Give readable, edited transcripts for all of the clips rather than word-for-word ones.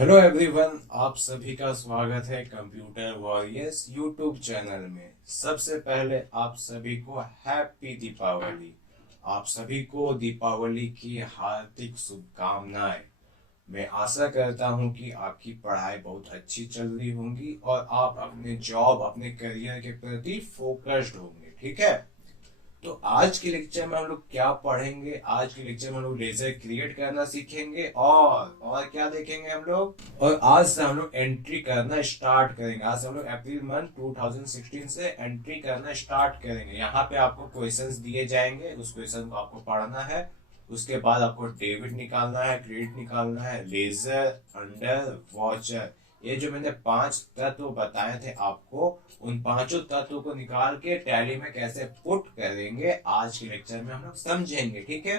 Hello everyone, आप सभी का स्वागत है कंप्यूटर वॉरियर्स यूट्यूब चैनल में। सबसे पहले आप सभी को हैप्पी दीपावली। आप सभी को दीपावली की हार्दिक शुभकामनाएं। मैं आशा करता हूं कि आपकी पढ़ाई बहुत अच्छी चल रही होंगी और आप अपने जॉब अपने करियर के प्रति फोकस्ड होंगे। ठीक है, तो आज के लेक्चर में हम लोग क्या पढ़ेंगे? आज के लेक्चर में हम लोग लेजर क्रिएट करना सीखेंगे और क्या देखेंगे हम लोग। और आज से हम लोग एंट्री करना स्टार्ट करेंगे। आज से हम लोग अप्रैल मंथ 2016 से एंट्री करना स्टार्ट करेंगे। यहाँ पे आपको क्वेश्चंस दिए जाएंगे, उस क्वेश्चन को आपको पढ़ना है। उसके बाद आपको डेबिट निकालना है, क्रेडिट निकालना है, लेजर, अंडर, वॉचर। ये जो मैंने 5 तत्व बताए थे आपको, उन पांचों तत्वों को निकाल के टैली में कैसे पुट करेंगे आज के लेक्चर में हम लोग समझेंगे। ठीक है,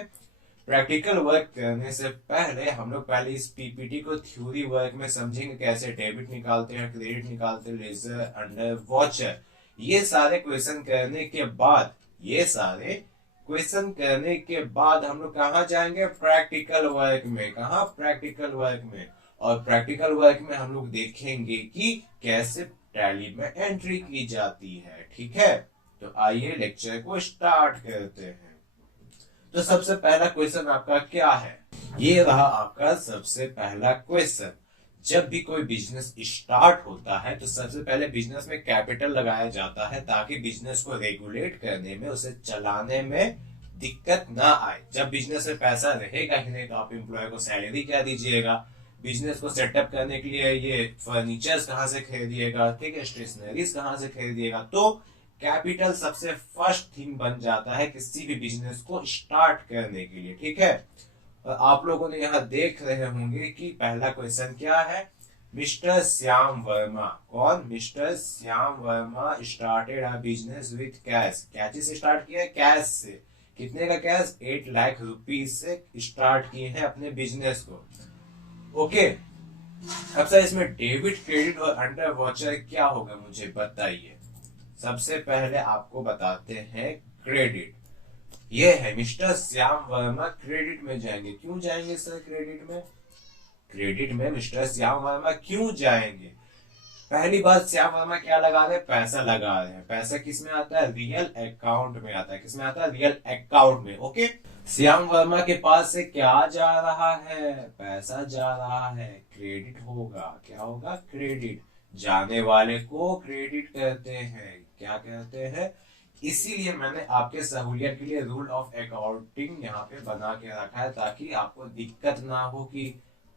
प्रैक्टिकल वर्क करने से पहले हम लोग पहले इस पीपीटी को थ्योरी वर्क में समझेंगे, कैसे डेबिट निकालते हैं, क्रेडिट निकालते हैं, लेजर, अंडर, वॉचर। ये सारे क्वेश्चन करने के बाद हम लोग कहाँ जाएंगे? प्रैक्टिकल वर्क में। कहाँ? प्रैक्टिकल वर्क में। और प्रैक्टिकल वर्क में हम लोग देखेंगे कि कैसे टैली में एंट्री की जाती है। ठीक है, तो आइए लेक्चर को स्टार्ट करते हैं। तो सबसे पहला क्वेश्चन आपका क्या है? ये रहा आपका सबसे पहला क्वेश्चन। जब भी कोई बिजनेस स्टार्ट होता है तो सबसे पहले बिजनेस में कैपिटल लगाया जाता है, ताकि बिजनेस को रेगुलेट करने में, उसे चलाने में दिक्कत ना आए। जब बिजनेस में पैसा रहेगा ही नहीं तो आप एम्प्लॉय को सैलरी क्या दीजिएगा? बिजनेस को सेटअप करने के लिए ये फर्नीचर्स कहाँ से खरीदिएगा? ठीक है, स्टेशनरीज कहाँ से खरीदिएगा? तो कैपिटल सबसे फर्स्ट थिंग बन जाता है किसी भी बिजनेस को स्टार्ट करने के लिए। ठीक है, और आप लोगों ने यहाँ देख रहे होंगे कि पहला क्वेश्चन क्या है। मिस्टर श्याम वर्मा, कौन? Mister Shyam Verma started a business with cash. क्या चीज से स्टार्ट किया? कैश से। कितने का कैश? 8 लाख रुपीज से स्टार्ट किए हैं अपने बिजनेस को। ओके, अब सर इसमें डेबिट, क्रेडिट और अंडर वॉचर क्या होगा, मुझे बताइए। सबसे पहले आपको बताते हैं क्रेडिट। ये है मिस्टर श्याम वर्मा क्रेडिट में जाएंगे। क्यों जाएंगे सर क्रेडिट में? क्रेडिट में मिस्टर श्याम वर्मा क्यों जाएंगे? पहली बात, श्याम वर्मा क्या लगा रहे हैं? पैसा लगा रहे हैं। पैसा किस में आता है? रियल अकाउंट में आता है। किस में आता है? रियल अकाउंट में। ओके, श्याम वर्मा के पास से क्या जा रहा है? पैसा जा रहा है। क्रेडिट होगा। क्या होगा? क्रेडिट। जाने वाले को क्रेडिट कहते हैं। क्या कहते हैं? इसीलिए मैंने आपके सहूलियत के लिए रूल ऑफ अकाउंटिंग यहाँ पे बना के रखा है, ताकि आपको दिक्कत ना हो कि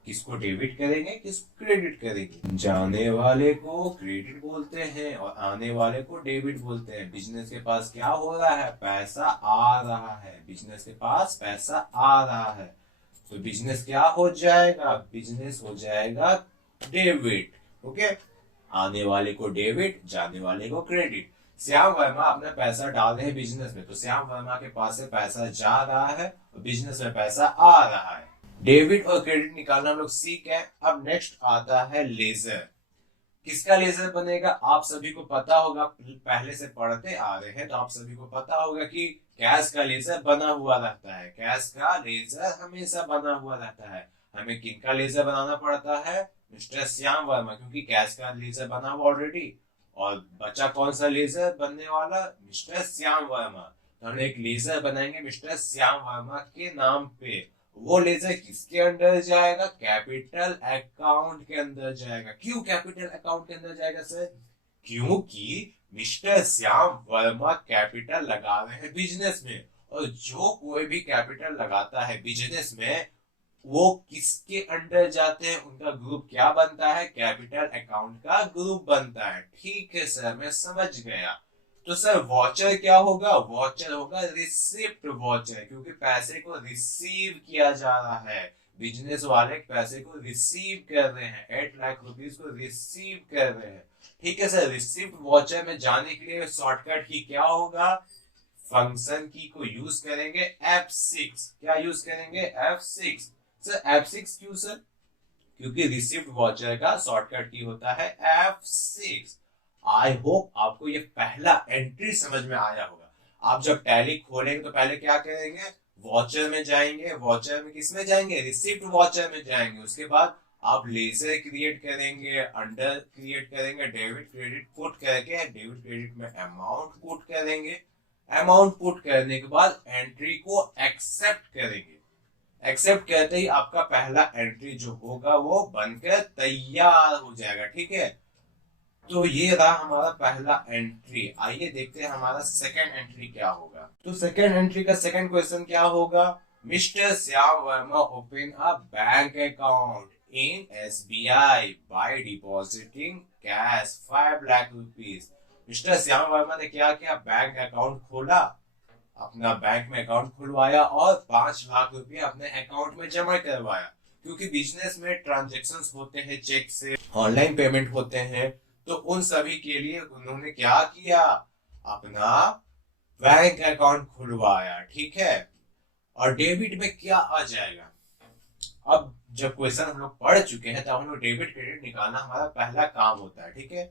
किसको डेबिट करेंगे, किसको क्रेडिट करेंगे। जाने वाले को क्रेडिट बोलते हैं और आने वाले को डेबिट बोलते हैं। बिजनेस के पास क्या हो रहा है? पैसा आ रहा है। बिजनेस के पास पैसा आ रहा है, तो बिजनेस क्या हो जाएगा? बिजनेस हो जाएगा डेबिट। ओके, आने वाले को डेबिट, जाने वाले को क्रेडिट। श्याम वर्मा अपना पैसा डाल रहे हैं बिजनेस में, तो श्याम वर्मा के पास से पैसा जा रहा है और बिजनेस में पैसा आ रहा है। डेबिट और क्रेडिट निकालना हम लोग सीख गए। अब नेक्स्ट आता है लेजर। किसका लेजर बनेगा? आप सभी को पता होगा, पहले से पढ़ते आ रहे हैं तो आप सभी को पता होगा कि कैश का लेजर बना हुआ रहता है। कैश का लेजर हमेशा बना हुआ रहता है। हमें किनका लेजर बनाना पड़ता है? मिस्टर श्याम वर्मा, क्योंकि कैश का लेजर बना हुआ ऑलरेडी। और बचा कौन सा लेजर बनने वाला? मिस्टर श्याम वर्मा। तो हम एक लेजर बनाएंगे मिस्टर श्याम वर्मा के नाम पे। वो लेजर किसके अंदर जाएगा? कैपिटल अकाउंट के अंदर जाएगा। क्यों कैपिटल अकाउंट के अंदर जाएगा सर? क्योंकि मिस्टर श्याम वर्मा कैपिटल लगा रहे हैं बिजनेस में, और जो कोई भी कैपिटल लगाता है बिजनेस में, वो किसके अंडर जाते हैं? उनका ग्रुप क्या बनता है? कैपिटल अकाउंट का ग्रुप बनता है। ठीक है सर, मैं समझ गया। तो सर वॉचर क्या होगा? वॉचर होगा रिसिप्ट वॉचर, क्योंकि पैसे को रिसीव किया जा रहा है। बिजनेस वाले पैसे को रिसीव कर रहे हैं, 8 लाख रुपीस को रिसीव कर रहे हैं। ठीक है सर, रिसिप्ट वॉचर में जाने के लिए शॉर्टकट की क्या होगा? फंक्शन की को यूज करेंगे F6। क्या यूज करेंगे? F6। सर F6 क्यों सर? क्योंकि रिसिप्ट वॉचर का शॉर्टकट की होता है F6। आई होप आपको ये पहला एंट्री समझ में आया होगा। आप जब टैली खोलेंगे तो पहले क्या करेंगे? वॉचर में जाएंगे। वॉचर में किस में जाएंगे? रिसिप्ट वॉचर में जाएंगे। उसके बाद आप लेजर क्रिएट करेंगे, अंडर क्रिएट करेंगे, डेबिट क्रेडिट पुट करके डेबिट क्रेडिट में अमाउंट पुट करेंगे। अमाउंट पुट करने के बाद एंट्री को एक्सेप्ट करेंगे। एक्सेप्ट करते ही आपका पहला एंट्री जो होगा वो बनकर तैयार हो जाएगा। ठीक है, तो ये रहा हमारा पहला एंट्री। आइए देखते हैं हमारा सेकंड एंट्री क्या होगा। तो सेकंड एंट्री का सेकंड क्वेश्चन क्या होगा? Mister Shyam Verma open a bank account in SBI by depositing cash 5 lakh rupees. Mister Shyam Verma ने क्या किया? बैंक अकाउंट खोला, अपना बैंक में अकाउंट खुलवाया और 5 लाख रुपए अपने अकाउंट में जमा करवाया। क्योंकि बिजनेस में ट्रांजैक्शंस होते हैं, चेक से ऑनलाइन पेमेंट होते हैं, तो उन सभी के लिए उन्होंने क्या किया? अपना बैंक अकाउंट खुलवाया। ठीक है, और डेबिट में क्या आ जाएगा? अब जब क्वेश्चन हम लोग पढ़ चुके हैं तब हम लोग डेबिट क्रेडिट निकालना हमारा पहला काम होता है। ठीक है,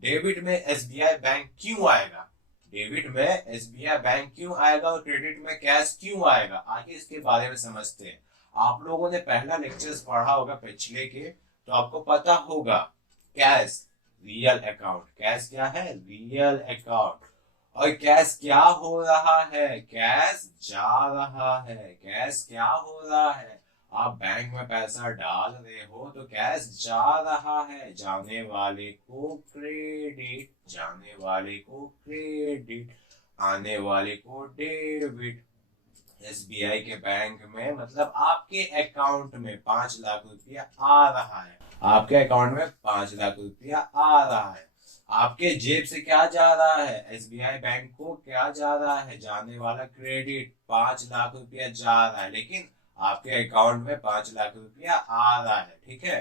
डेबिट में SBI बैंक क्यों आएगा? डेबिट में SBI बैंक क्यों आएगा और क्रेडिट में कैश क्यों आएगा? आगे इसके बारे में समझते हैं। आप लोगों ने पहला लेक्चर्स पढ़ा होगा पिछले के, तो आपको पता होगा कैश रियल अकाउंट। कैश क्या है? Real account. और कैश क्या हो रहा है? कैश जा रहा है। कैश क्या हो रहा है? आप बैंक में पैसा डाल रहे हो तो कैश जा रहा है। जाने वाले को क्रेडिट, जाने वाले को क्रेडिट, आने वाले को डेबिट। SBI के बैंक में मतलब आपके अकाउंट में 5 लाख रुपया आ रहा है। आपके अकाउंट में 5 लाख रुपया आ रहा है। आपके जेब से क्या जा रहा है? SBI बैंक को क्या जा रहा है? जाने वाला क्रेडिट 5 लाख रुपया जा रहा है, लेकिन आपके अकाउंट में 5 लाख रुपया आ रहा है। ठीक है,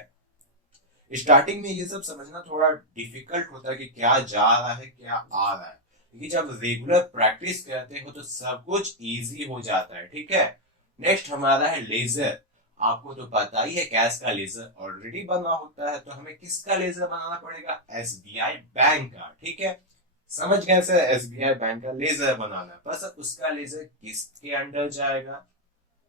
स्टार्टिंग में ये सब समझना थोड़ा डिफिकल्ट होता है कि क्या जा रहा है, क्या आ रहा है, लेकिन जब रेगुलर प्रैक्टिस करते हो तो सब कुछ इजी हो जाता है। ठीक है, नेक्स्ट हमारा है लेजर। आपको तो पता ही है कैश का लेजर ऑलरेडी बना होता है, तो हमें किसका लेजर बनाना पड़ेगा? SBI बैंक का। ठीक है, समझ गए सर? SBI बैंक का लेजर बनाना है, बस उसका लेजर किसके अंडर जाएगा?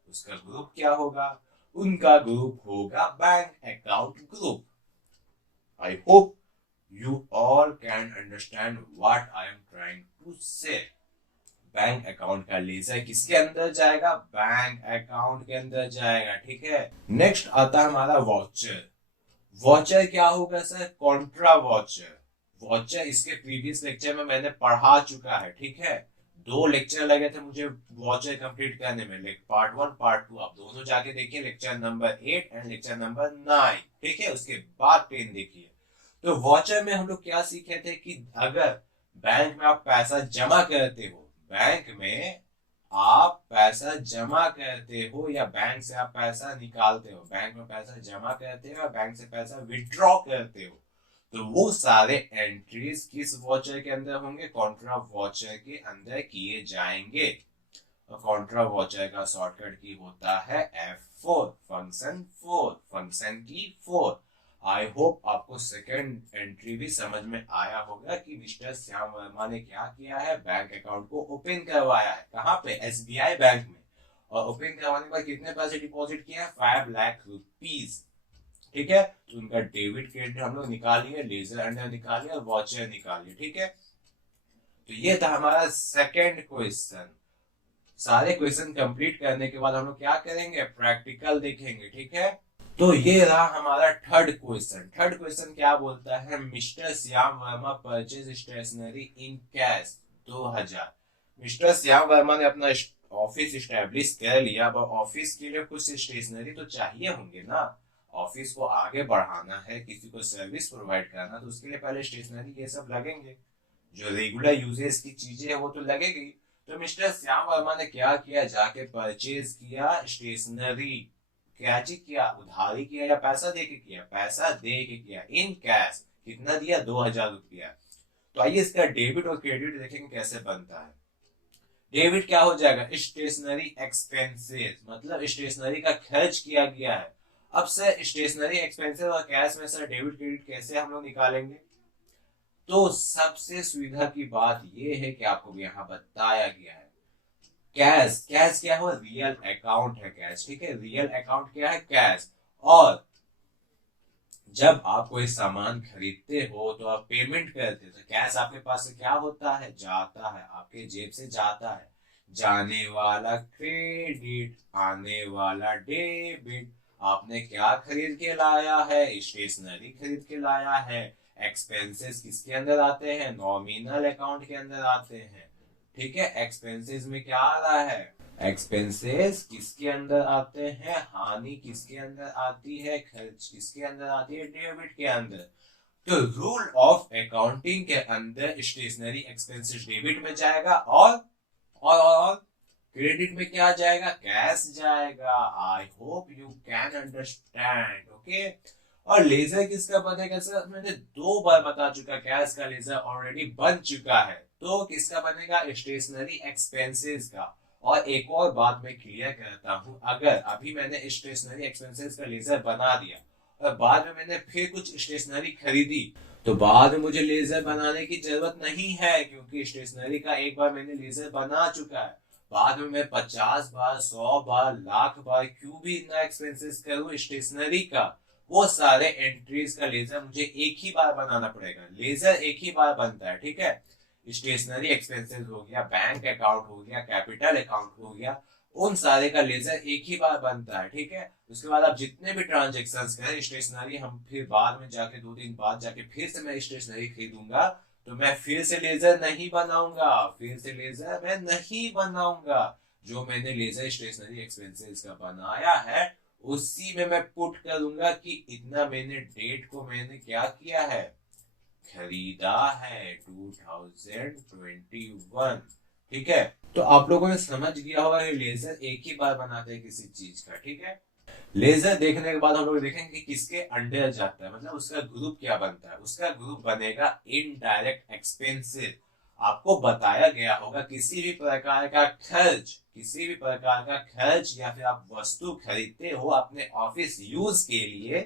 उसका ग्रुप क्या होगा? उनका ग्रुप होगा bank account group. I hope you all can understand what I am trying to say. Bank account का लेजर किसके अंदर जाएगा? बैंक अकाउंट के अंदर जाएगा। ठीक है, नेक्स्ट आता है हमारा वॉचर। वॉचर क्या होगा सर? Contra watcher. वॉचर इसके प्रीवियस लेक्चर में मैंने पढ़ा चुका है। ठीक है, 2 लेक्चर लगे थे मुझे वॉचर कंप्लीट करने में, पार्ट 1 पार्ट 2। आप दोनों जाके देखिए, lecture number 8 and lecture number 9। ठीक है, उसके बाद 10 देखिए। तो वॉचर में हम लोग क्या सीखे थे कि अगर बैंक में आप पैसा जमा करते हो, बैंक में आप पैसा जमा करते हो या बैंक से आप पैसा निकालते हो, बैंक में पैसा जमा करते हो या बैंक से पैसा विड्रॉ करते हो, तो वो सारे एंट्रीज किस वॉचर के अंदर होंगे? कॉन्ट्रा वॉचर के अंदर किए जाएंगे। और कॉन्ट्रा वॉचर का शॉर्टकट की होता है F4, फंक्शन 4, फंक्शन की 4। आई होप आपको सेकंड एंट्री भी समझ में आया होगा कि मिस्टर श्याम वर्मा ने क्या किया है? बैंक अकाउंट को ओपन करवाया है। कहाँ पे? SBI बैंक में। और ओपन करवाने के बाद कितने पैसे डिपॉजिट किया है? 5 लाख रुपीस। ठीक है, तो उनका डेबिट क्रेडिट हम लोग निकाल लिए, लेजर अंडर निकाल लिया और वॉचर निकाल लिया। ठीक है, तो ये था हमारा सेकंड क्वेश्चन। सारे क्वेश्चन कंप्लीट करने के बाद हम लोग क्या करेंगे? प्रैक्टिकल देखेंगे। ठीक है, तो ये रहा हमारा थर्ड क्वेश्चन। थर्ड क्वेश्चन क्या बोलता है? Mister Shyam Verma purchase stationery in cash 2000। Mister Shyam Verma ने अपना ऑफिस स्टैब्लिश कर लिया। अब ऑफिस के लिए कुछ स्टेशनरी तो चाहिए होंगे ना। ऑफिस को आगे बढ़ाना है, किसी को सर्विस प्रोवाइड करना, तो उसके लिए पहले स्टेशनरी ये सब लगेंगे। जो रेगुलर यूजेस की चीजें है वो तो लगेगी। तो मिस्टर श्याम वर्मा ने क्या किया? जाके परचेज किया स्टेशनरी। क्या चीज किया? उधारी किया या पैसा दे के किया? पैसा दे के किया, इन कैश। कितना दिया? 2000 रुपया। तो आइए इसका डेबिट और क्रेडिट देखेंगे कैसे बनता है। डेबिट क्या हो जाएगा? स्टेशनरी एक्सपेंसेस, मतलब स्टेशनरी का खर्च किया गया है। अब सर स्टेशनरी एक्सपेंसेस और कैश में सर डेबिट क्रेडिट कैसे हम लोग निकालेंगे? तो सबसे सुविधा की बात यह है कि आपको यहाँ बताया गया है कैश। कैश क्या हो? रियल अकाउंट है कैश। ठीक है, रियल अकाउंट क्या है? कैश। और जब आप कोई सामान खरीदते हो तो आप पेमेंट करते हो, तो कैश आपके पास से क्या होता है, जाता है, आपके जेब से जाता है। जाने वाला क्रेडिट, आने वाला डेबिट। आपने क्या खरीद के लाया है, स्टेशनरी खरीद के लाया है। एक्सपेंसेस किसके अंदर आते हैं, नॉमिनल अकाउंट के अंदर आते हैं। ठीक है, एक्सपेंसेस में क्या आ रहा है, एक्सपेंसेस किसके अंदर आते हैं, हानि किसके अंदर आती है, खर्च किसके अंदर आती है, डेबिट के अंदर। तो रूल ऑफ अकाउंटिंग के अंदर स्टेशनरी एक्सपेंसेस डेबिट में जाएगा, और क्रेडिट में क्या जाएगा, कैश जाएगा। I hope you can understand, okay. और लेजर किसका बनेगा सर, मैंने 2 बार बता चुका, कैश का लेजर ऑलरेडी बन चुका है। तो किसका बनेगा, स्टेशनरी एक्सपेंसेस का। और एक और बात मैं क्लियर करता हूं, अगर अभी मैंने स्टेशनरी एक्सपेंसेस का लेजर बना दिया और बाद में मैंने फिर कुछ स्टेशनरी खरीदी, तो बाद में मुझे लेजर बनाने की जरूरत नहीं है, क्योंकि स्टेशनरी का एक बार मैंने लेजर बना चुका है। बाद में मैं 50 बार, 100 बार, लाख बार क्यों भी इतना एक्सपेंसेस करूं स्टेशनरी का, वो सारे एंट्रीज का लेजर मुझे एक ही बार बनाना पड़ेगा। लेजर एक ही बार बनता है, ठीक है। स्टेशनरी एक्सपेंसेस हो गया, बैंक अकाउंट हो गया, कैपिटल अकाउंट हो गया, उन सारे का लेजर एक ही बार बनता है, ठीक है। उसके बाद आप जितने भी ट्रांजेक्शन करें स्टेशनरी, हम फिर बाद में जाके 2 दिन बाद जाके फिर से मैं स्टेशनरी खरीदूंगा, तो मैं फिर से लेजर नहीं बनाऊंगा, फिर से लेजर मैं नहीं बनाऊंगा। जो मैंने लेजर स्टेशनरी एक्सपेंसेस का बनाया है उसी में मैं पुट करूंगा कि इतना मैंने डेट को मैंने क्या किया है, खरीदा है, 2021। ठीक है, तो आप लोगों ने समझ गया होगा कि लेजर एक ही बार बनाते हैं किसी चीज का, ठीक है। लेजर देखने के बाद हम लोग देखेंगे कि किसके अंडर जाता है, मतलब उसका ग्रुप क्या बनता है। उसका ग्रुप बनेगा इनडायरेक्ट एक्सपेंसिव। आपको बताया गया होगा किसी भी प्रकार का खर्च, किसी भी प्रकार का खर्च या फिर आप वस्तु खरीदते हो अपने ऑफिस यूज के लिए,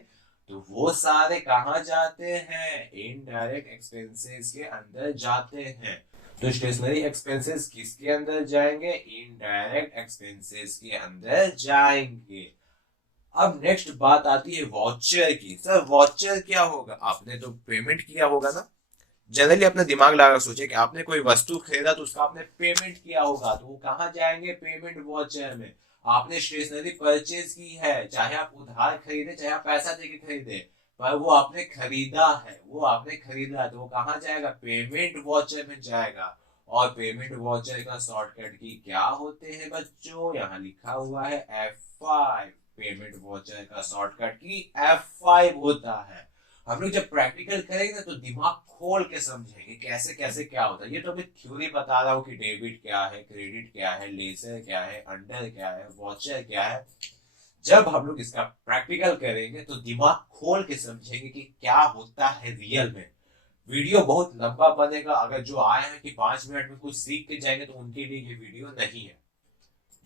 तो वो सारे कहाँ जाते हैं, इनडायरेक्ट एक्सपेंसेस के अंदर जाते हैं। तो स्टेशनरी एक्सपेंसेस किसके अंदर जाएंगे, इनडायरेक्ट एक्सपेंसेस के अंदर जाएंगे। अब नेक्स्ट बात आती है वॉचर की। सर वॉचर क्या होगा, आपने तो पेमेंट किया होगा ना। जनरली अपना दिमाग लगा सोचे कि आपने कोई वस्तु खरीदा तो उसका आपने पेमेंट किया होगा, तो वो कहाँ जाएंगे, पेमेंट वॉचर में। आपने स्टेशनरी परचेज की है, चाहे आप उधार खरीदे चाहे आप पैसा देके खरीदे, पर वो आपने खरीदा है, वो आपने खरीदा है, तो वो कहाँ जाएगा, पेमेंट वॉचर में जाएगा। और पेमेंट वॉचर का शॉर्टकट की क्या होते हैं बच्चों, यहाँ लिखा हुआ है F5। पेमेंट वॉचर का शॉर्टकट की F5 होता है। हम लोग जब प्रैक्टिकल करेंगे ना तो दिमाग खोल के समझेंगे कैसे कैसे क्या होता है। ये तो अभी थ्योरी बता रहा हूँ कि डेबिट क्या है, क्रेडिट क्या है, लेजर क्या है, अंडर क्या है, वॉचर क्या है। जब हम लोग इसका प्रैक्टिकल करेंगे तो दिमाग खोल के समझेंगे कि क्या होता है रियल में। वीडियो बहुत लंबा बनेगा, अगर जो आए हैं कि 5 मिनट में कुछ सीख के जाएंगे तो उनके लिए ये वीडियो नहीं है।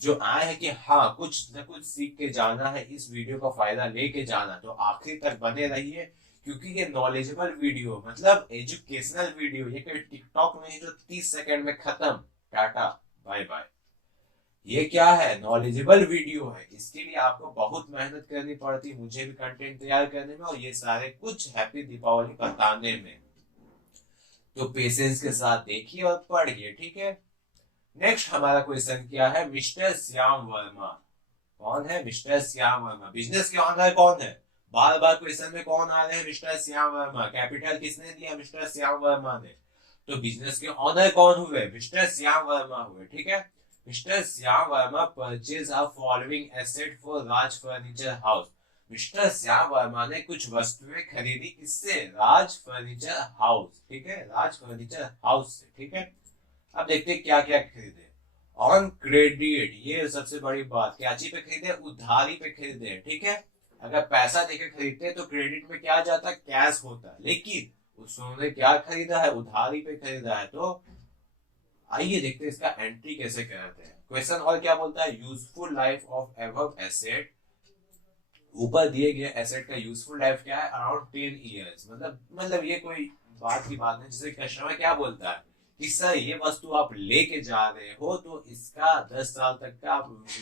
जो आए हैं कि हाँ कुछ न कुछ सीख के जाना है, इस वीडियो का फायदा लेके जाना, तो आखिर तक बने रहिए, क्योंकि ये नॉलेजेबल वीडियो, मतलब एजुकेशनल वीडियो, ये कोई टिकटॉक नहीं जो 30 सेकंड में खत्म, टाटा बाय बाय। ये क्या है, नॉलेजेबल वीडियो है, इसके लिए आपको बहुत मेहनत करनी पड़ती, मुझे भी कंटेंट तैयार करने में, और ये सारे कुछ हैप्पी दीपावली बताने में। तो पेशेंस के साथ देखिए और पढ़िए, ठीक है। नेक्स्ट हमारा क्वेश्चन क्या है, मिस्टर श्याम वर्मा। कौन है मिस्टर श्याम वर्मा, बिजनेस के ऑनर कौन है, बार बार क्वेश्चन में कौन आ रहे हैं, मिस्टर श्याम वर्मा। कैपिटल किसने दिया, मिस्टर श्याम वर्मा ने। तो बिजनेस के ऑनर कौन हुए, मिस्टर श्याम वर्मा हुए, ठीक है। Mister Shyam Verma purchase a following asset for Raj furniture house. Mister Shyam Verma ने कुछ वस्तुएं खरीदी, किससे, राज फर्नीचर हाउस, ठीक है, राज फर्नीचर हाउस से, ठीक है। अब देखते हैं क्या क्या खरीदे। ऑन क्रेडिट, ये सबसे बड़ी बात, क्या चीज पे खरीदे, उधारी पे खरीदे, ठीक है। अगर पैसा देके खरीदते तो क्रेडिट में क्या जाता, कैश होता, लेकिन उसने क्या खरीदा है, उधारी पे खरीदा है। तो आइए देखते हैं इसका एंट्री कैसे करते हैं। क्वेश्चन और क्या बोलता है, useful life of above asset. ऊपर दिए गए एसेट का यूजफुल लाइफ क्या है, अराउंड 10 ईयर्स। मतलब ये कोई बात की बात नहीं। जैसे कस्टमर क्या बोलता है कि सर ये वस्तु आप लेके जा रहे हो तो इसका 10 साल तक का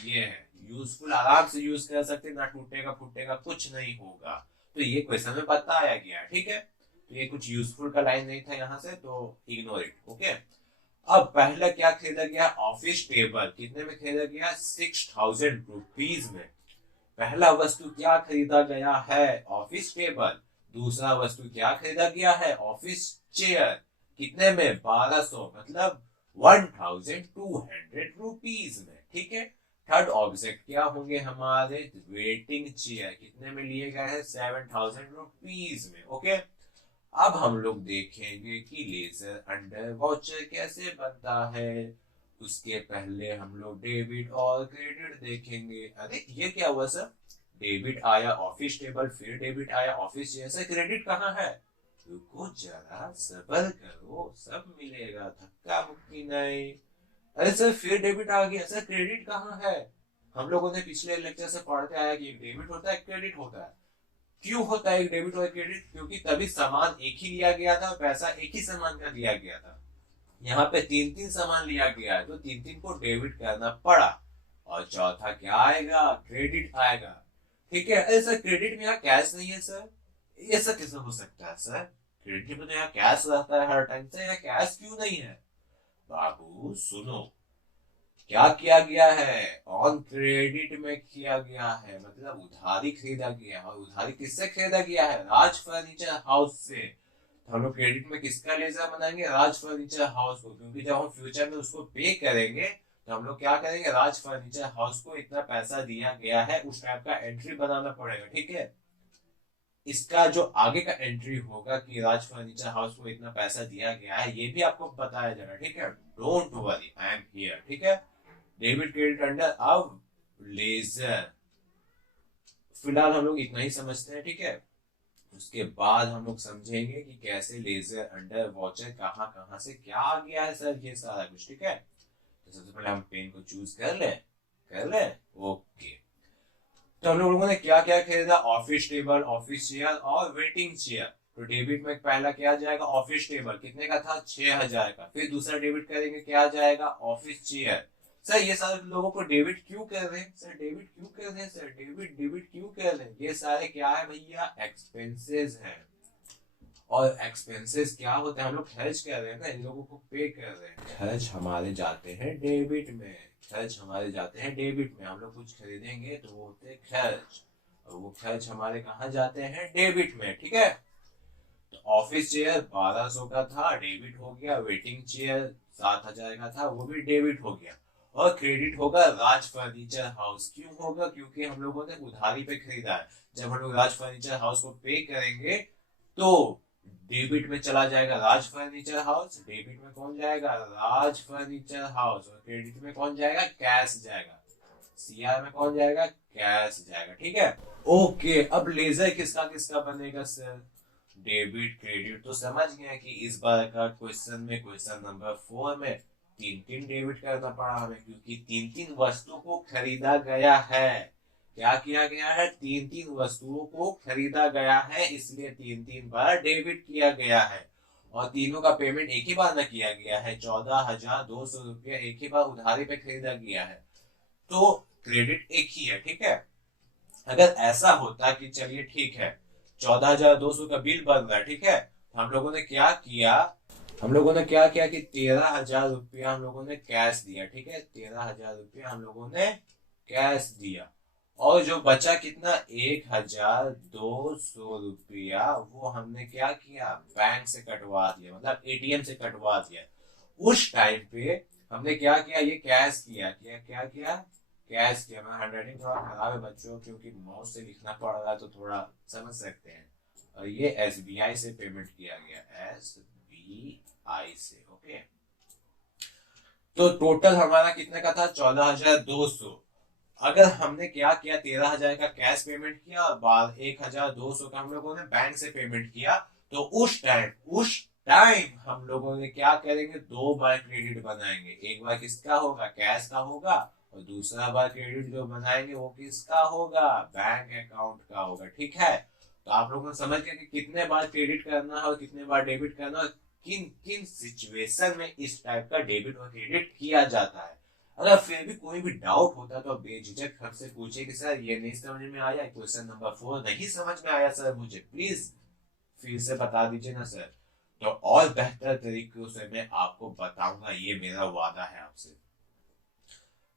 ये है यूजफुल, आराम से यूज कर सकते, ना टूटेगा फूटेगा कुछ नहीं होगा। तो ये क्वेश्चन में बताया गया, ठीक है। तो ये कुछ यूजफुल का लाइन नहीं था यहाँ से, तो इग्नोर इट, ओके। अब पहला क्या खरीदा गया, ऑफिस टेबल। कितने में खरीदा गया, 6000 रुपीज में। पहला वस्तु क्या खरीदा गया है, ऑफिस टेबल। दूसरा वस्तु क्या खरीदा गया है, ऑफिस चेयर। कितने में, 1200, मतलब 1200 रुपीज में, ठीक है। थर्ड ऑब्जेक्ट क्या होंगे हमारे, वेटिंग चेयर। कितने में लिए गए हैं, 7000 रुपीज में, ओके। अब हम लोग देखेंगे कि लेजर अंडर वाउचर कैसे बनता है। उसके पहले हम लोग डेबिट और क्रेडिट देखेंगे। अरे ये क्या हुआ सर, डेबिट आया ऑफिस टेबल, फिर डेबिट आया ऑफिस चेयर, सर क्रेडिट कहाँ है। रुको जरा, सब्र करो, सब मिलेगा, धक्का मुक्की नहीं। अरे सर फिर डेबिट आ गया, सर क्रेडिट कहाँ है। हम लोगों ने पिछले लेक्चर से पढ़ते आया कि एक डेबिट होता है, क्रेडिट होता है। क्यों होता है एक डेबिट और क्रेडिट, क्योंकि तभी सामान एक ही लिया गया था और पैसा एक ही सामान का दिया गया था। यहाँ पे 3 सामान लिया गया है, तो 3 को डेबिट करना पड़ा। और चौथा क्या आएगा, क्रेडिट आएगा, ठीक है। अरे सर क्रेडिट में यहाँ कैश नहीं है सर, ये सब कैसे हो सकता है सर, क्रेडिट में तो यहाँ कैश रहता है हर टाइम से, यहाँ कैश क्यों नहीं है। बाबू सुनो, क्या किया गया है, ऑन क्रेडिट में किया गया है, मतलब उधारी खरीदा गया है। और उधारी किससे खरीदा गया है, राज फर्नीचर हाउस से। तो हम लोग क्रेडिट में किसका लेजर बनाएंगे, राज फर्नीचर हाउस को, क्योंकि जब हम फ्यूचर में उसको पे करेंगे तो हम लोग क्या करेंगे, राज फर्नीचर हाउस को इतना पैसा दिया गया है, उस टाइप का एंट्री बनाना पड़ेगा, ठीक है। इसका जो आगे का एंट्री होगा कि राज फर्नीचर हाउस को इतना पैसा दिया गया है, ये भी आपको बताया जाएगा, ठीक है। Don't worry, I am here, ठीक है। डेबिट क्रेडिट अंडर, अब लेजर। फिलहाल हम लोग इतना ही समझते हैं, ठीक है। उसके बाद हम लोग समझेंगे कि कैसे लेजर अंडर वाउचर कहाँ कहाँ से क्या आ गया है सर, ये सारा कुछ, ठीक है। तो सबसे पहले हम पेन को चूज कर ले, ओके। तो हम लोगों ने क्या क्या खरीदा, ऑफिस टेबल, ऑफिस चेयर और वेटिंग चेयर। तो डेबिट में पहला क्या जाएगा, ऑफिस टेबल, कितने का था, 6000 का। फिर दूसरा डेबिट करेंगे, क्या जाएगा, ऑफिस चेयर। सर ये सारे लोगों को डेबिट क्यों कर रहे हैं, सर डेबिट क्यों कर रहे हैं, सर डेबिट डेबिट क्यों कर रहे हैं, ये सारे क्या है भैया, एक्सपेंसेस हैं। और एक्सपेंसेस क्या होते हैं, हम लोग खर्च कर रहे हैं ना, इन लोगों को पे कर रहे हैं। खर्च हमारे जाते हैं डेबिट में, खर्च हमारे जाते हैं डेबिट में। हम लोग कुछ खरीदेंगे तो वो होते हैं खर्च, और वो खर्च हमारे कहाँ जाते हैं, डेबिट में, ठीक है। तो ऑफिस चेयर 1200 का था, डेबिट हो गया। वेटिंग चेयर 7000 का था, वो भी डेबिट हो गया। और क्रेडिट होगा राज फर्नीचर हाउस, क्यों होगा, क्योंकि हम लोगों ने उधारी पे खरीदा है। जब हम लोग राज फर्नीचर हाउस को पे करेंगे तो डेबिट में चला जाएगा राज फर्नीचर हाउस, डेबिट में कौन जाएगा, राज फर्नीचर हाउस। और क्रेडिट में कौन जाएगा, कैश जाएगा। सीआर में कौन जाएगा, कैश जाएगा, ठीक है। ओके, अब लेजर किसका किसका बनेगा सर, डेबिट क्रेडिट तो समझ गए कि इस बार का क्वेश्चन में, क्वेश्चन नंबर 4 में 3 डेबिट करना पड़ा हमें, क्योंकि 3 वस्तु को खरीदा गया है। क्या किया गया है, 3 वस्तुओं को खरीदा गया है, इसलिए 3 बार डेबिट किया गया है। और तीनों का पेमेंट एक ही बार न किया गया है, 14200 रुपया एक ही बार उधारी पे खरीदा गया है, तो क्रेडिट एक ही है, ठीक है। अगर ऐसा होता कि चलिए ठीक है 14200 का बिल बन रहा है, ठीक है, तो हम लोगों ने क्या किया, कि 13000 रुपया हम लोगों ने कैश दिया, ठीक है। 13000 रुपया हम लोगों ने कैश दिया, और जो बचा कितना, 1200 रुपया, वो हमने क्या किया, बैंक से कटवा दिया, मतलब एटीएम से कटवा दिया। उस टाइम पे हमने क्या किया, ये कैश किया, क्या किया, कैश किया। मैं हैंडराइटिंग थोड़ा खराब है बच्चों, क्योंकि माउस से लिखना पड़ रहा है, तो थोड़ा समझ सकते हैं। और ये एसबीआई से पेमेंट किया गया, एसबीआई से, ओके। तो टोटल हमारा कितने का था, 14200। अगर हमने क्या किया, 13000 का कैश पेमेंट किया और बाद 1200 का हम लोगों ने बैंक से पेमेंट किया, तो उस टाइम हम लोगों ने क्या करेंगे, 2 बार क्रेडिट बनाएंगे। एक बार किसका होगा, कैश का होगा, और दूसरा बार क्रेडिट जो बनाएंगे वो किसका होगा, बैंक अकाउंट का होगा, ठीक है। तो आप लोगों को समझ गए कि कितने बार क्रेडिट करना है और कितने बार डेबिट करना है, किन किन सिचुएशन में इस टाइप का डेबिट और क्रेडिट किया जाता है। अगर फिर भी कोई भी डाउट होता तो बेझिझक हमसे पूछे कि सर ये नहीं समझ में आया, क्वेश्चन नंबर 4 नहीं समझ में आया सर, मुझे प्लीज फिर से बता दीजिए ना सर। तो और बेहतर तरीकों से मैं आपको बताऊंगा, ये मेरा वादा है आपसे।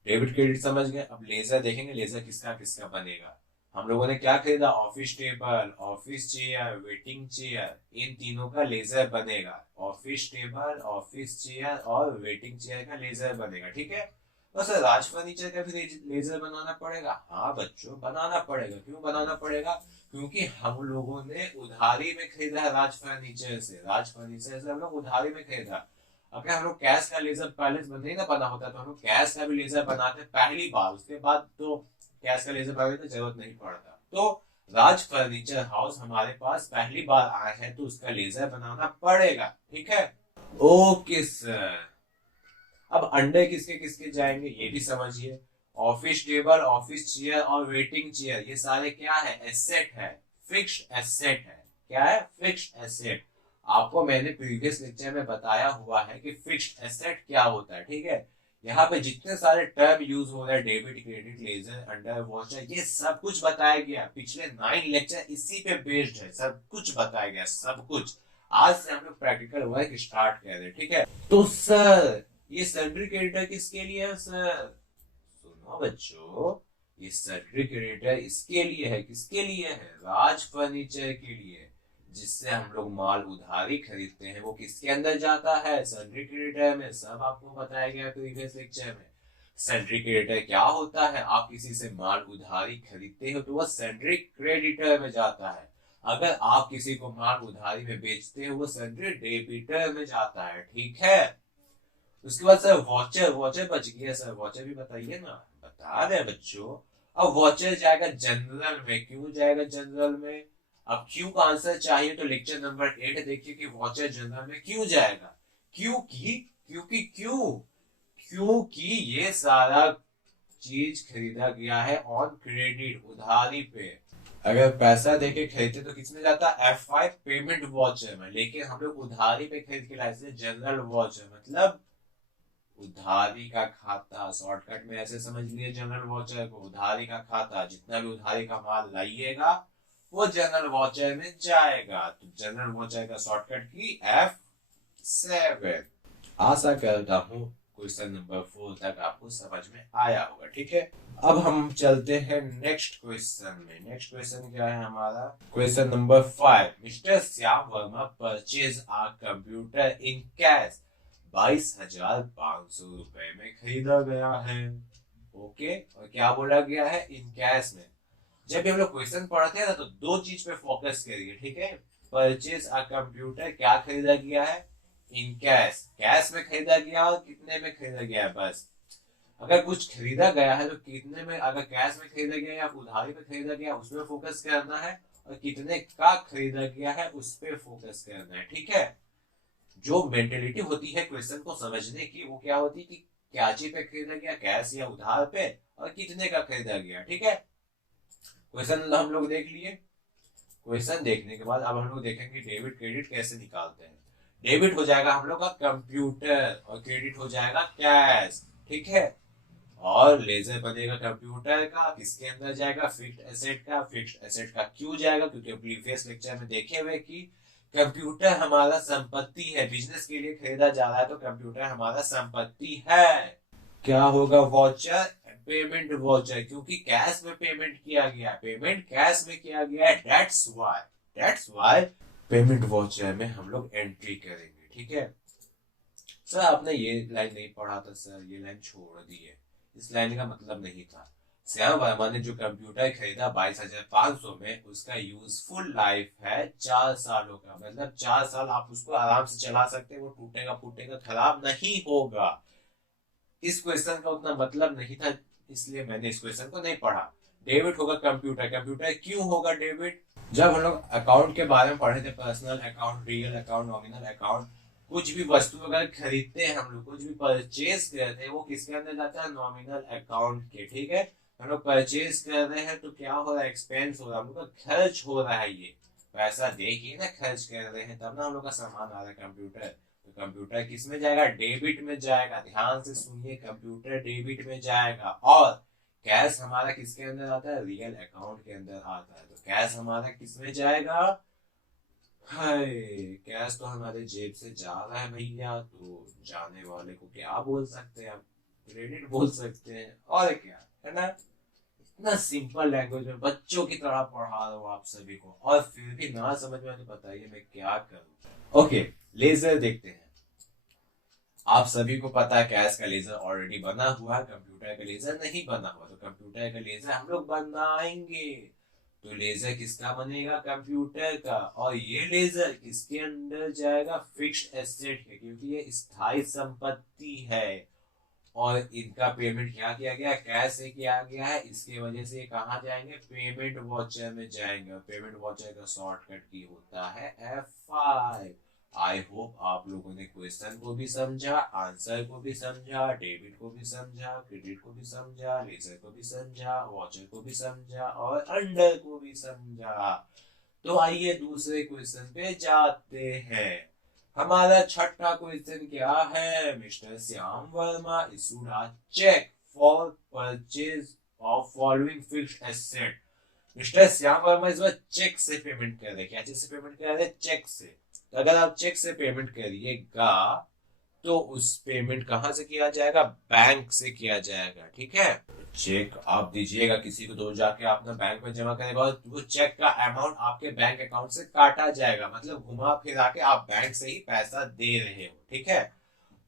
डेबिट क्रेडिट समझ गए। अब लेजर देखेंगे, लेजर किसका किसका बनेगा। हम लोगों ने क्या खरीदा, office table, office chair, waiting chair, इन तीनों का लेजर बनेगा। ऑफिस टेबल, ऑफिस चेयर और वेटिंग चेयर का लेजर बनेगा, ठीक है। बस राज फर्नीचर का भी लेजर बनाना पड़ेगा। हाँ बच्चों बनाना पड़ेगा। क्यों बनाना पड़ेगा, क्योंकि हम लोगों ने उधारी में खरीदा है राज फर्नीचर से। राज फर्नीचर से हम लोग उधारी में खरीदा। अगर हम लोग कैश का लेजर पहले से नहीं ना बना होता तो हम लोग कैश का भी लेजर बनाते पहली बार, उसके बाद तो कैश का लेजर बनाने की जरूरत नहीं पड़ता। तो राज फर्नीचर हाउस हमारे पास पहली बार आया है तो उसका लेजर बनाना पड़ेगा, ठीक है। Okay sir. अब अंडे किसके किसके जाएंगे ये भी समझिए। ऑफिस टेबल, ऑफिस चेयर और वेटिंग चेयर, ये सारे क्या है, एसेट है, फिक्स्ड एसेट है। क्या है, फिक्स्ड एसेट। आपको मैंने प्रीवियस लेक्चर में बताया हुआ है कि फिक्स्ड एसेट क्या होता है, ठीक है। यहाँ पे जितने सारे टर्म यूज हो रहे हैं, debit, credit, ledger, under, voucher, ये सब कुछ बताया गया। पिछले 9 लेक्चर इसी पे बेस्ड है, सब कुछ बताया गया, सब कुछ। आज से हम लोग प्रैक्टिकल वर्क स्टार्ट कर रहे हैं, ठीक है। तो सर ये सैलरी क्रेडिटर किसके लिए है सर, सुनो बच्चों, ये सैलरी क्रेडिटर इसके लिए है, किसके लिए है, राज फर्नीचर के लिए। जिससे हम लोग माल उधारी खरीदते हैं वो किसके अंदर जाता है, सैलरी क्रेडिटर में। सब आपको बताया गया प्रीवियस लेक्चर में। सैलरी क्रेडिटर क्या होता है, आप किसी से माल उधारी खरीदते हो तो वह सैलरी क्रेडिटर में जाता है। अगर आप किसी को माल उधारी में बेचते हो वो सैलरी डेबिटर में जाता है, ठीक है। उसके बाद सर वॉचर, वॉचर बच गया सर, वॉचर भी बताइए ना। बता रहे बच्चों। अब वॉचर जाएगा जनरल में। क्यों जाएगा जनरल में, अब क्यों का आंसर चाहिए तो लेक्चर नंबर 8 देखिए कि वॉचर जनरल में क्यों जाएगा। क्योंकि क्योंकि क्यों क्योंकि ये सारा चीज खरीदा गया है ऑन क्रेडिट, उधारी पे। अगर पैसा देके खरीदते तो किसमें जाता, F5 पेमेंट वॉचर में। लेकिन हम लोग उधारी पे खरीद के लाए जनरल वॉचर, मतलब उधारी का खाता। शॉर्टकट में ऐसे समझ लिए जनरल वॉचर को, उधारी का खाता। जितना भी उधारी का माल लाइएगा वो जनरल वॉचर में जाएगा। तो जनरल वॉचर का शॉर्टकट की F7। आशा करता हूँ क्वेश्चन नंबर 4 तक आपको समझ में आया होगा, ठीक है। अब हम चलते हैं नेक्स्ट क्वेश्चन में। नेक्स्ट क्वेश्चन क्या है हमारा, question number 5। Mister Shyam Verma purchase a computer in cash 22,500 रुपए में खरीदा गया है। ओके, और क्या बोला गया है, इन कैश में। जब भी हम लोग क्वेश्चन पढ़ते हैं ना तो दो चीज पे फोकस करिए, ठीक है। परचेज अ कंप्यूटर, क्या खरीदा गया है, इन कैश, कैश में खरीदा गया और कितने में खरीदा गया है, बस। अगर कुछ खरीदा गया है तो कितने में, अगर कैश में खरीदा गया या उधारी में खरीदा गया उसमें फोकस करना है, और कितने का खरीदा गया है उस पर फोकस करना है, ठीक है। जो मेंटेलिटी होती है क्वेश्चन को समझने की वो क्या होती है कि क्या चीज पे खरीदा गया, कैश या उधार पे, और कितने का खरीदा गया, ठीक है। क्वेश्चन हम लोग देख लिए। क्वेश्चन देखने के बाद अब हम लोग देखेंगे डेबिट क्रेडिट कैसे निकालते हैं। डेबिट हो जाएगा हम लोग का कंप्यूटर और क्रेडिट हो जाएगा कैश, ठीक है। और लेजर बनेगा कंप्यूटर का, किसके अंदर जाएगा, फिक्स्ड एसेट का। फिक्स्ड एसेट का क्यों जाएगा, क्योंकि प्रीवियस लेक्चर में देखे हुए कि कंप्यूटर हमारा संपत्ति है, बिजनेस के लिए खरीदा जा रहा है तो कंप्यूटर हमारा संपत्ति है। क्या होगा, वॉचर, पेमेंट वॉचर, क्योंकि कैश में पेमेंट किया गया, पेमेंट कैश में किया गया है, दैट्स व्हाई पेमेंट वॉचर में हम लोग एंट्री करेंगे, ठीक है। सर आपने ये लाइन नहीं पढ़ा था सर, ये लाइन छोड़ दी है, इस लाइन का मतलब नहीं था। श्याम वर्मा ने जो कंप्यूटर खरीदा 22,500 में, उसका यूजफुल लाइफ है 4 सालों का। मतलब 4 साल आप उसको आराम से चला सकते हैं, वो टूटेगा फूटेगा खराब नहीं होगा। इस क्वेश्चन का उतना मतलब नहीं था, इसलिए मैंने इस क्वेश्चन को नहीं पढ़ा। डेबिट होगा कंप्यूटर, कंप्यूटर क्यों होगा डेबिट, जब हम लोग अकाउंट के बारे में पढ़े थे, personal account, real account, nominal account, कुछ भी वस्तु अगर खरीदते हैं हम लोग, कुछ भी परचेज करते हैं वो किसके अंदर जाता है, नॉमिनल अकाउंट के, ठीक है। हम लोग परचेज कर रहे हैं तो क्या हो रहा है, एक्सपेंस हो रहा है, हम लोग का खर्च हो रहा है, ये पैसा दे के ना खर्च कर रहे हैं, तब ना हम लोग का सामान आ रहा है कंप्यूटर। तो कंप्यूटर किस में जाएगा? डेबिट में जाएगा। ध्यान से सुनिए, कंप्यूटर डेबिट में जाएगा। और कैश हमारा किसके अंदर आता है? रियल अकाउंट के अंदर आता है। तो कैश हमारा किस में जाएगा? हाय, कैश तो हमारे जेब से जा रहा है भैया, तो जाने वाले को क्या बोल सकते हैं? क्रेडिट बोल सकते हैं, और क्या है ना। इतना सिंपल लैंग्वेज में बच्चों की तरह पढ़ा रहा हूँ आप सभी को, और फिर भी ना समझ में, तो बताइए मैं क्या करूँ। ओके, लेजर देखते हैं। आप सभी को पता है कैश का लेजर ऑलरेडी बना हुआ है, कंप्यूटर का लेजर नहीं बना हुआ। तो कंप्यूटर का लेजर हम लोग बनाएंगे। तो लेजर किसका बनेगा? कंप्यूटर का। और ये लेजर किसके अंदर जाएगा? फिक्स्ड एसेट के, क्योंकि ये स्थायी संपत्ति है। और इनका पेमेंट क्या किया गया? कैश से किया गया है। इसके वजह से कहाँ जाएंगे? पेमेंट वॉचर में जाएंगे। पेमेंट वॉचर का शॉर्टकट की होता है F5। आई होप आप लोगों ने क्वेश्चन को भी समझा, आंसर को भी समझा, डेबिट को भी समझा, क्रेडिट को भी समझा, लेजर को भी समझा, वॉचर को भी समझा, और अंडर को भी समझा। तो आइए दूसरे क्वेश्चन पे जाते हैं। हमारा छठा क्वेश्चन क्या है? Mister Shyam Verma issued a cheque for purchase of following fixed asset. Mr Shyam Verma इस बार चेक से पेमेंट कर रहे हैं। क्या चीज से पेमेंट कर रहे हैं? चेक से। तो अगर आप चेक से पेमेंट करिएगा तो उस पेमेंट कहां से किया जाएगा? बैंक से किया जाएगा। ठीक है, चेक आप दीजिएगा किसी को, तो जाके अपना बैंक में जमा करेगा, और वो चेक का अमाउंट आपके बैंक अकाउंट से काटा जाएगा। मतलब घुमा फिरा के आप बैंक से ही पैसा दे रहे हो। ठीक है,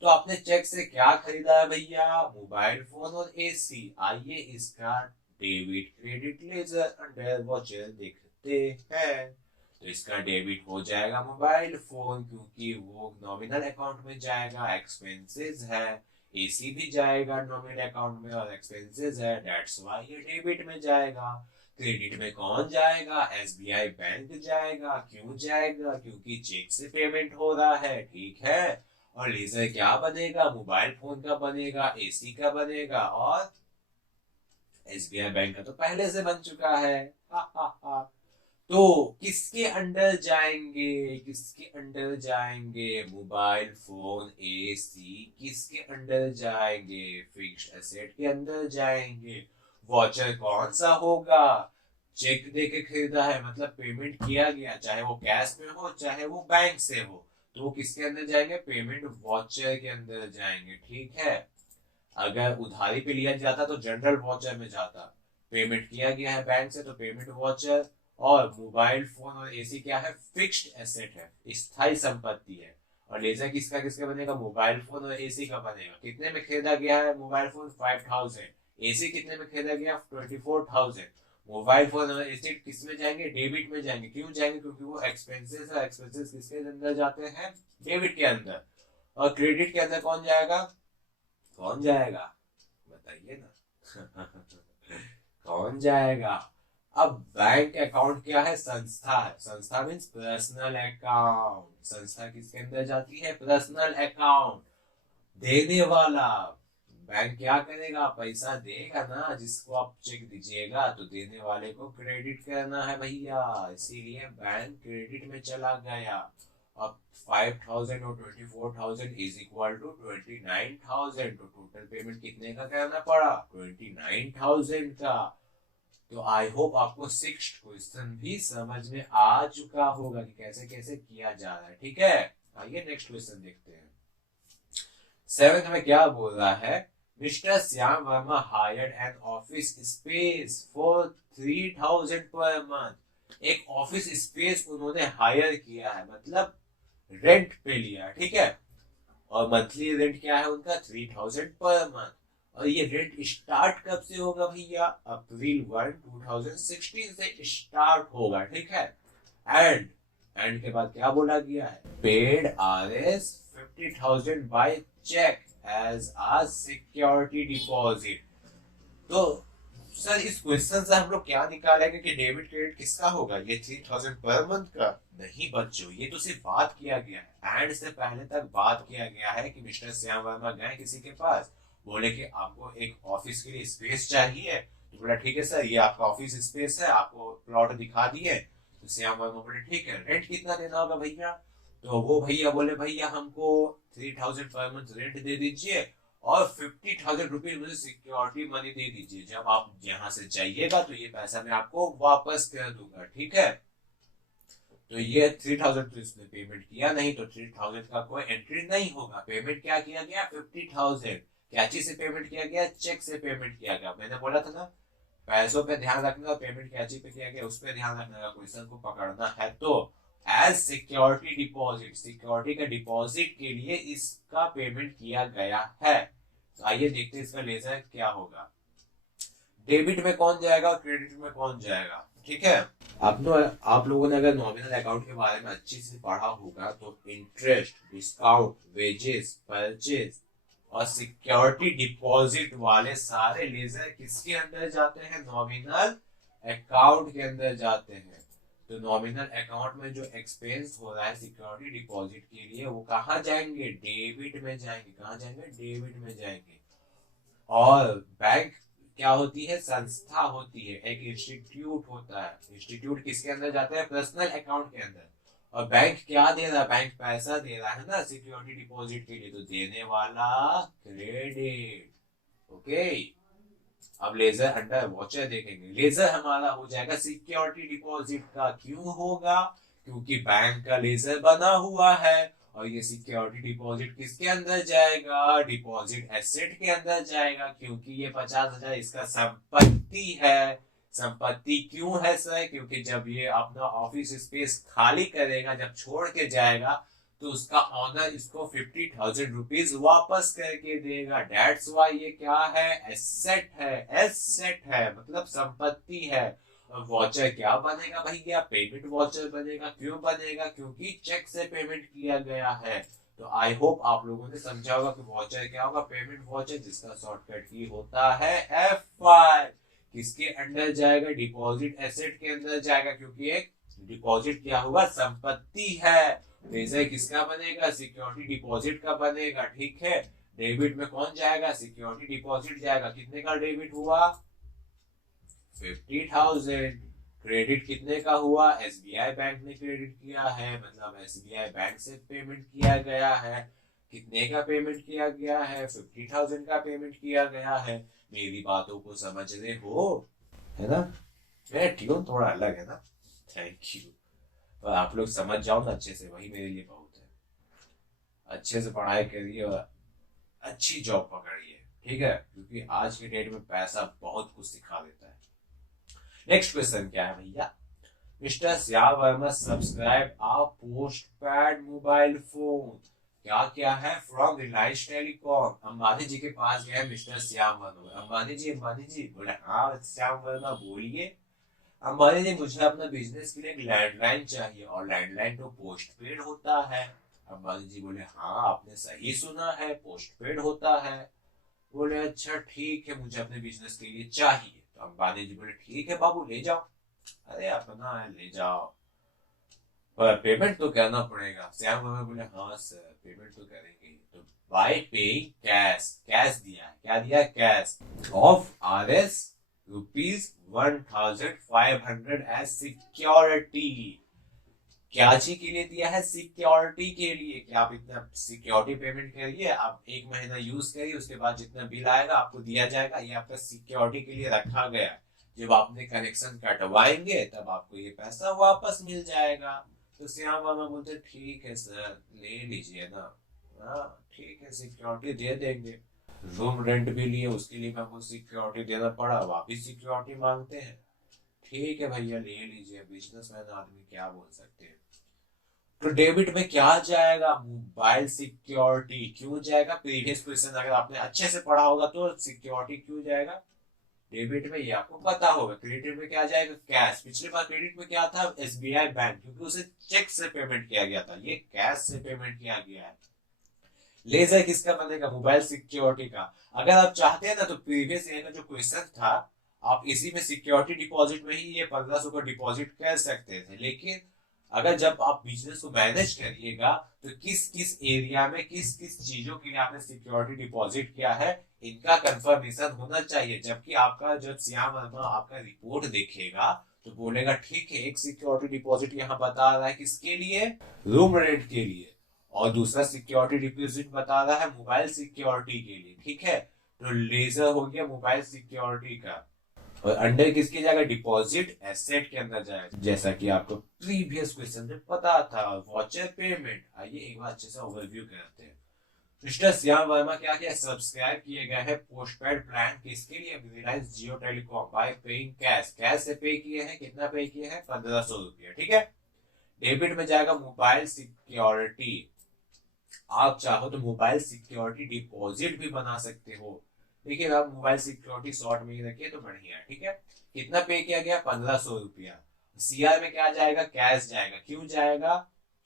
तो आपने चेक से क्या खरीदा है भैया? मोबाइल फोन और एसी। आइए इसका debit, credit, ledger, under, voucher देखते हैं। तो इसका डेबिट हो जाएगा मोबाइल फोन, क्योंकि वो नॉमिनल अकाउंट में जाएगा, एक्सपेंसेस है। एसी भी जाएगा नॉमिनल अकाउंट में और एक्सपेंसेस है, दैट्स व्हाई ये डेबिट में जाएगा। क्रेडिट में कौन जाएगा? एसबीआई बैंक जाएगा। क्यों जाएगा? क्योंकि चेक से पेमेंट हो रहा है। ठीक है, और लेजर क्या बनेगा? मोबाइल फोन का बनेगा, एसी का बनेगा, और एसबीआई बैंक का तो पहले से बन चुका है। हा हा हा। तो किसके अंडर जाएंगे? किसके अंडर जाएंगे? मोबाइल फोन, एसी किसके अंडर जाएंगे? फिक्स्ड एसेट के अंदर जाएंगे। वॉचर कौन सा होगा? चेक दे के खरीदा है, मतलब पेमेंट किया गया, चाहे वो कैश में हो चाहे वो बैंक से हो, तो वो किसके अंदर जाएंगे? पेमेंट वॉचर के अंदर जाएंगे। ठीक है, अगर उधारी पे लिया जाता तो जनरल वॉचर में जाता। पेमेंट किया गया है बैंक से तो पेमेंट वॉचर। और मोबाइल फोन और एसी क्या है? फिक्स्ड एसेट है, स्थायी संपत्ति है। और लेजर किसका किसका बनेगा? मोबाइल फोन और एसी का बनेगा। कितने में खरीदा गया है मोबाइल फोन? 5000। एसी कितने में खरीदा गया? 24000। मोबाइल फोन और एसी किस में जाएंगे? डेबिट में जाएंगे। क्यों जाएंगे? क्योंकि वो एक्सपेंसेस है। एक्सपेंसेस किसके अंदर जाते हैं? डेबिट के अंदर। और क्रेडिट के अंदर कौन जाएगा? कौन जाएगा? बताइए ना। कौन जाएगा? अब बैंक अकाउंट क्या है? संस्था है। संस्था मीन्स पर्सनल अकाउंट। संस्था किसके अंदर जाती है? Personal account. देने वाला बैंक क्या करेगा? पैसा देगा ना, जिसको आप चेक दीजिएगा, तो देने वाले को क्रेडिट करना है भैया, इसीलिए बैंक क्रेडिट में चला गया। अब 5000 और 24000 इज इक्वल टू 29000। तो टोटल पेमेंट कितने का करना पड़ा? 29000 का। तो आई होप आपको सिक्स्थ क्वेश्चन भी समझ में आ चुका होगा कि कैसे कैसे किया जा रहा है। ठीक है, आइए नेक्स्ट क्वेश्चन देखते हैं। सेवेंथ में क्या बोल रहा है? Mister Shyam Verma hired an office space for 3000 per month. एक ऑफिस स्पेस उन्होंने हायर किया है, मतलब रेंट पे लिया। ठीक है, और मंथली रेंट क्या है उनका? 3000 पर मंथ। और ये रेंट स्टार्ट कब से होगा भैया? अप्रैल 1 2016 से स्टार्ट होगा। ठीक है, एंड के बाद क्या बोला गया है? Paid RS 50,000 by cheque as a security deposit. तो सर इस क्वेश्चन से हम लोग क्या निकालेंगे कि डेबिट क्रेडिट किसका होगा? ये 3000 पर मंथ का नहीं बच्चों, ये तो सिर्फ बात किया गया है। एंड से पहले तक बात किया गया है कि मिस्टर श्याम वर्मा गए किसी के पास, बोले कि आपको एक ऑफिस के लिए स्पेस चाहिए। तो बोला ठीक है सर, ये आपका ऑफिस स्पेस है, आपको प्लॉट दिखा दिए। तो श्याम वर्मा बोले ठीक है, रेंट कितना देना होगा भैया? तो वो भैया बोले भैया हमको 3000 पर मंथ रेंट दे दीजिए और 50,000 रुपीज मुझे सिक्योरिटी मनी दे दीजिए, जब आप यहाँ से जाइएगा तो ये पैसा मैं आपको वापस कर दूंगा, ठीक है। तो ये 3000 तो इसने पेमेंट किया नहीं, तो 3000 का कोई एंट्री नहीं होगा। पेमेंट क्या किया गया? 50,000। क्या चीज से पेमेंट किया गया? चेक से पेमेंट किया गया। मैंने बोला था ना, पैसों पे ध्यान रखना, पेमेंट क्या चीज पे किया गया उस पर ध्यान रखने का। क्वेश्चन को पकड़ना है तो एज सिक्योरिटी डिपॉजिट, सिक्योरिटी का डिपॉजिट के लिए इसका पेमेंट किया गया है। तो आइए देखते हैं इसका लेजर क्या होगा। डेबिट में कौन जाएगा और क्रेडिट में कौन जाएगा, ठीक है। आप लोगों ने अगर नॉमिनल अकाउंट के बारे में अच्छी से पढ़ा होगा तो इंटरेस्ट, डिस्काउंट, वेजेस, परचेज और सिक्योरिटी डिपॉजिट वाले सारे लेजर किसके अंदर जाते हैं? नॉमिनल अकाउंट के अंदर जाते हैं। तो नॉमिनल अकाउंट में जो एक्सपेंस हो रहा है सिक्योरिटी डिपॉजिट के लिए वो कहाँ जाएंगे? डेबिट में जाएंगे। कहाँ जाएंगे? डेबिट में जाएंगे। और बैंक क्या होती है? संस्था होती है, एक इंस्टीट्यूट होता है। इंस्टीट्यूट किसके अंदर जाता है? पर्सनल अकाउंट के अंदर। और बैंक क्या दे रहा है? बैंक पैसा दे रहा है ना सिक्योरिटी डिपॉजिट के लिए, तो देने वाला क्रेडिट। ओके, अब लेजर अंडर वॉचर देखेंगे। लेजर हमारा हो जाएगा सिक्योरिटी डिपॉजिट का। क्यों होगा? क्योंकि बैंक का लेजर बना हुआ है। और ये सिक्योरिटी डिपॉजिट किसके अंदर जाएगा? डिपॉजिट एसेट के अंदर जाएगा, क्योंकि ये 50,000 इसका संपत्ति है। संपत्ति क्यों है सर? क्योंकि जब ये अपना ऑफिस स्पेस खाली करेगा, जब छोड़ के जाएगा, तो उसका ऑनर इसको 50,000 रुपीज वापस करके देगा। डेट्स वाई ये क्या है? एसेट है। एसेट है मतलब संपत्ति है। वॉचर क्या बनेगा भैया? पेमेंट वॉचर बनेगा। क्यों बनेगा? क्योंकि चेक से पेमेंट किया गया है। तो आई होप आप लोगों ने समझा होगा कि वॉचर क्या होगा। पेमेंट वॉचर, जिसका शॉर्टकट की होता है FI। किसके अंडर जाएगा? डिपॉजिट एसेट के अंदर जाएगा, क्योंकि एक डिपॉजिट क्या हुआ? संपत्ति है। लेजर किसका बनेगा? सिक्योरिटी डिपॉजिट का बनेगा, ठीक है। डेबिट में कौन जाएगा? सिक्योरिटी डिपॉजिट जाएगा। कितने का डेबिट हुआ? 50,000। क्रेडिट कितने का हुआ? SBI बैंक ने क्रेडिट किया है, मतलब SBI बैंक से पेमेंट किया गया है। कितने का पेमेंट किया गया है? 50,000 का पेमेंट किया गया है। मेरी बातों को समझ रहे हो, है ना? मेरा ट्यून थोड़ा अलग है ना, थैंक यू। पर आप लोग समझ जाओ ना अच्छे से, वही मेरे लिए बहुत है। अच्छे से पढ़ाई करिए और अच्छी जॉब पकड़िए, ठीक है, क्योंकि आज के डेट में पैसा बहुत कुछ सिखा देता है। नेक्स्ट क्वेश्चन क्या है भैया? Mister Shyam Verma subscribe a postpaid mobile phone. क्या क्या है? From Reliance telecom. अंबानी जी के पास गया मिस्टर श्याम वर्मा। अंबानी जी बोले हाँ श्याम वर्मा बोलिए। अंबानी जी मुझे अपना बिजनेस के लिए एक लैंडलाइन चाहिए, और लैंडलाइन तो पोस्ट पेड होता है। अंबानी जी बोले हाँ आपने सही सुना है, पोस्ट पेड होता है। बोले अच्छा ठीक है, मुझे अपने बिजनेस के लिए चाहिए। तो अंबानी जी बोले ठीक है बाबू ले जाओ। अरे अपना है ले जाओ, पर पेमेंट तो करना पड़ेगा। श्याम वर्मा बोले हाँ सर पेमेंट तो करेंगे। तो बाय पेइंग कैश, कैश दिया है। क्या दिया? Cash of RS ₹1,500 as security. क्या चीज के लिए दिया है? सिक्योरिटी के लिए, कि आप इतना सिक्योरिटी पेमेंट करिए, आप 1 महीना यूज करिए, उसके बाद जितना बिल आएगा आपको दिया जाएगा। ये आपका सिक्योरिटी के लिए रखा गया है। जब आपने कनेक्शन कटवाएंगे तब आपको ये पैसा वापस मिल जाएगा। तो श्याम वर्मा बोलते ठीक है सर ले लीजिए ना। हाँ ठीक है सिक्योरिटी दे देंगे। रूम रेंट भी लिए, उसके लिए हमको सिक्योरिटी देना पड़ा, वापिस सिक्योरिटी मांगते हैं। ठीक है भैया ले लीजिए, बिजनेसमैन आदमी क्या बोल सकते हैं। तो डेबिट में क्या जाएगा? Mobile security. क्यों जाएगा? प्रीवियस क्वेश्चन अगर आपने अच्छे से पढ़ा होगा तो सिक्योरिटी क्यों जाएगा डेबिट में, ये आपको पता होगा। क्रेडिट में क्या जाएगा? कैश। पिछले बार क्रेडिट में क्या था? SBI बैंक, क्योंकि उसे चेक से पेमेंट किया गया था, ये कैश से पेमेंट किया गया है। लेजर किसका बनेगा? मोबाइल सिक्योरिटी का। अगर आप चाहते हैं ना तो प्रीवियस ईयर का जो क्वेश्चन था आप इसी में सिक्योरिटी डिपॉजिट में ही ये 1500 का डिपॉजिट कर सकते थे। लेकिन अगर जब आप बिजनेस को मैनेज करिएगा तो किस किस एरिया में किस किस चीजों के लिए आपने सिक्योरिटी डिपॉजिट किया है इनका कंफर्मेशन होना चाहिए। जबकि आपका जब श्याम वर्मा आपका रिपोर्ट देखेगा तो बोलेगा ठीक है, एक सिक्योरिटी डिपॉजिट यहाँ बता रहा है किसके लिए, रूम रेंट के लिए, और दूसरा सिक्योरिटी डिपॉजिट बता रहा है मोबाइल सिक्योरिटी के लिए। ठीक है, तो लेजर हो गया मोबाइल सिक्योरिटी का, और अंडर किसके जाएगा, डिपॉजिट एसेट के अंदर जाएगा, जैसा कि आपको प्रीवियस क्वेश्चन में पता था। वॉचर पेमेंट, आइए एक बार अच्छे से ओवरव्यू करते हैं। मिस्टर श्याम वर्मा क्या क्या सब्सक्राइब किए गए हैं पोस्टपेड प्लान किसके लिए, Reliance Jio telecom, by paying cash, cash से पे किए हैं, कितना पे किए हैं, 1500 रुपया। ठीक है, डेबिट में जाएगा मोबाइल सिक्योरिटी, आप चाहो तो मोबाइल सिक्योरिटी डिपॉजिट भी बना सकते हो, लेकिन आप मोबाइल सिक्योरिटी शॉर्ट में ही रखिए तो बढ़िया है। ठीक है, कितना पे किया गया, 1500 रुपया। सीआर में क्या जाएगा, कैश जाएगा। क्यों जाएगा,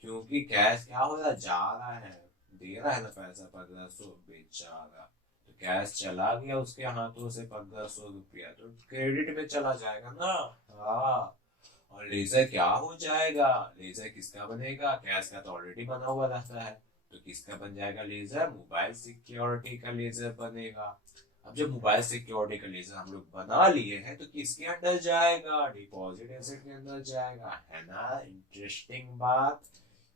क्योंकि कैश क्या हो रहा, जा रहा है, दे रहा है ना पैसा 1500 बेचारा, तो कैश चला गया उसके हाथों से 1500 रुपया, तो क्रेडिट में चला जाएगा ना। हाँ, और लेजर क्या हो जाएगा, लेजर किसका बनेगा, कैश का तो ऑलरेडी बना हुआ रहता है, तो किसका बन जाएगा लेजर, मोबाइल सिक्योरिटी का लेजर बनेगा। अब जब मोबाइल सिक्योरिटी का लेजर हम लोग बना लिए हैं तो किसके अंदर जाएगा, डिपॉजिट एसेट के अंदर जाएगा, है ना। इंटरेस्टिंग बात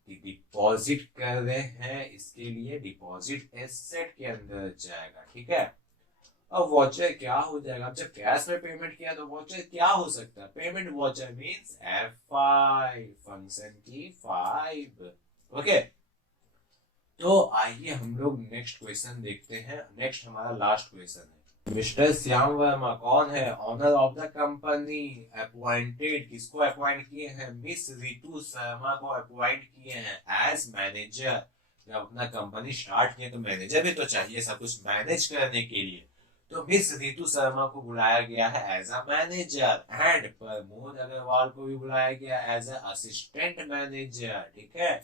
कि डिपॉजिट कर रहे हैं, इसके लिए डिपॉजिट एसेट के अंदर जाएगा। ठीक है, अब वॉचर क्या हो जाएगा, अब जब कैश में पेमेंट किया तो वॉचर क्या हो सकता है, payment watcher means F5, function की 5। ओके, तो आइए हम लोग नेक्स्ट क्वेश्चन देखते हैं। नेक्स्ट हमारा लास्ट क्वेश्चन है, मिस्टर श्याम वर्मा कौन है, owner of the company, appointed, किसको अपॉइंट किए हैं, मिस रितु शर्मा को अपॉइंट किए हैं एज मैनेजर। जब अपना कंपनी स्टार्ट किया तो मैनेजर भी तो चाहिए सब कुछ मैनेज करने के लिए, तो मिस रितु शर्मा को बुलाया गया है as a manager, and Pramod Agarwal को भी बुलाया गया एज अ असिस्टेंट मैनेजर। ठीक है,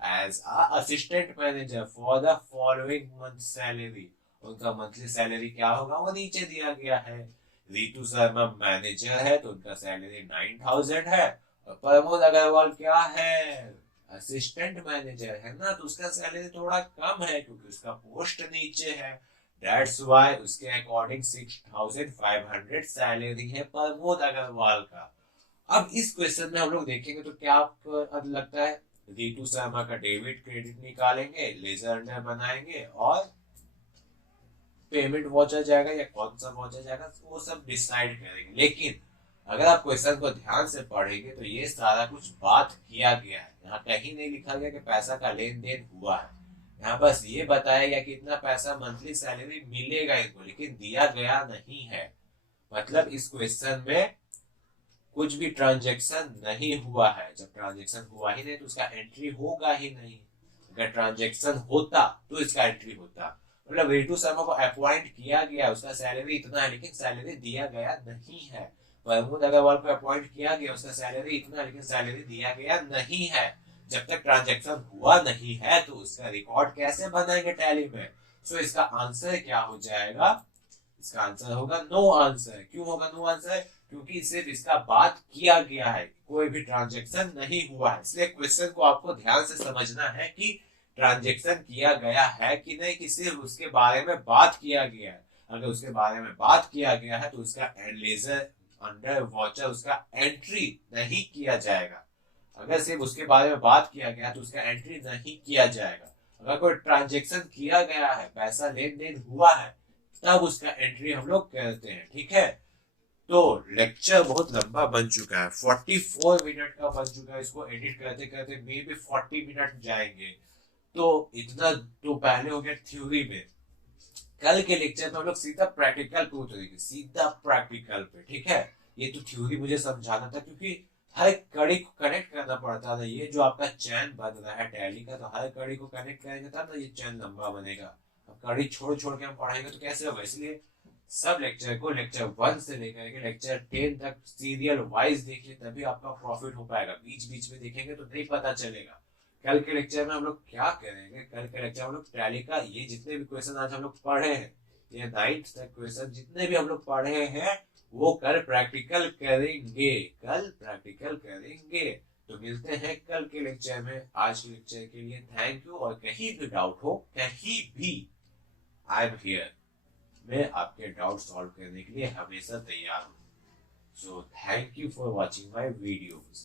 as a assistant manager for the following month salary, उनका मंथली सैलरी क्या होगा वो नीचे दिया गया है। रितु शर्मा मैनेजर है तो उनका सैलरी 9000 है, और प्रमोद अग्रवाल क्या है, असिस्टेंट मैनेजर है ना, तो उसका सैलरी थोड़ा कम है क्योंकि उसका पोस्ट नीचे है। That's why उसके अकॉर्डिंग 6500 सैलरी है प्रमोद अग्रवाल का। अब इस क्वेश्चन में हम लोग देखेंगे तो क्या आपको लगता है, रितु शर्मा का डेबिट क्रेडिट निकालेंगे, लेजर अंडर बनाएंगे और पेमेंट वॉचर जाएगा या कौन सा वॉचर जाएगा, वो सब डिसाइड करेंगे। लेकिन अगर आप क्वेश्चन को ध्यान से पढ़ेंगे तो ये सारा कुछ बात किया गया है, यहाँ कहीं नहीं लिखा गया कि पैसा का लेन देन हुआ है, यहाँ बस ये बताया गया कि इतना पैसा मंथली सैलरी मिलेगा इनको, लेकिन दिया गया नहीं है। मतलब इस क्वेश्चन में कुछ भी ट्रांजेक्शन नहीं हुआ है, जब ट्रांजेक्शन हुआ ही नहीं तो उसका एंट्री होगा ही नहीं, अगर ट्रांजेक्शन होता तो इसका एंट्री होता। मतलब रितु शर्मा को अपॉइंट किया गया, उसका सैलरी इतना है लेकिन सैलरी दिया गया नहीं है। प्रमोद अग्रवाल को अपॉइंट किया गया, उसका सैलरी इतना लेकिन सैलरी दिया गया नहीं है। जब तक ट्रांजेक्शन हुआ नहीं है तो उसका रिकॉर्ड कैसे बनाएंगे टैली में। सो इसका आंसर क्या हो जाएगा, इसका आंसर होगा नो आंसर। क्यों होगा नो आंसर, क्योंकि सिर्फ इसका बात किया गया है, कोई भी ट्रांजेक्शन नहीं हुआ है। इसलिए क्वेश्चन को आपको ध्यान से समझना है कि ट्रांजेक्शन किया गया है कि नहीं, कि सिर्फ उसके बारे में बात किया गया है। अगर उसके बारे में बात किया गया है तो उसका लेजर अंडर वॉचर उसका एंट्री नहीं किया जाएगा। अगर सिर्फ उसके बारे में बात किया गया तो उसका एंट्री नहीं किया जाएगा। अगर कोई ट्रांजेक्शन किया गया है, पैसा लेन देन हुआ है, तब उसका एंट्री हम लोग करते हैं। ठीक है, तो लेक्चर बहुत लंबा बन चुका है, 44 मिनट का बन चुका है, इसको एडिट करते करते मे भी 40 मिनट जाएंगे। तो इतना तो पहले हो गया थ्योरी में, कल के लेक्चर में हम लोग सीधा प्रैक्टिकल पे उतरेंगे, सीधा प्रैक्टिकल पे। ठीक है, ये तो थ्योरी मुझे समझाना था क्योंकि हर कड़ी को कनेक्ट करना पड़ता था। ये जो आपका चैन बन रहा है टैली का, तो हर कड़ी को कनेक्ट करेंगे तब ना ये चैन लंबा बनेगा। अब कड़ी छोड़ छोड़ के हम पढ़ाएंगे तो कैसे होगा, इसलिए सब लेक्चर को लेक्चर 1 से लेकर के लेक्चर 10 तक सीरियल वाइज देखिए, तभी आपका प्रॉफिट हो पाएगा। बीच बीच में देखेंगे तो नहीं पता चलेगा। कल के लेक्चर में हम लोग क्या करेंगे, कल के लेक्चर हम लोग टैली का ये जितने भी क्वेश्चन आज हम लोग पढ़े हैं, ये 9th तक क्वेश्चन जितने भी हम लोग पढ़े हैं वो कल प्रैक्टिकल करेंगे, कल प्रैक्टिकल करेंगे। तो मिलते हैं कल के लेक्चर में। आज के लेक्चर के लिए थैंक यू, और कहीं भी डाउट हो, कहीं भी, आई एम हियर, मैं आपके डाउट सॉल्व करने के लिए हमेशा तैयार हूँ। So thank you for watching my videos.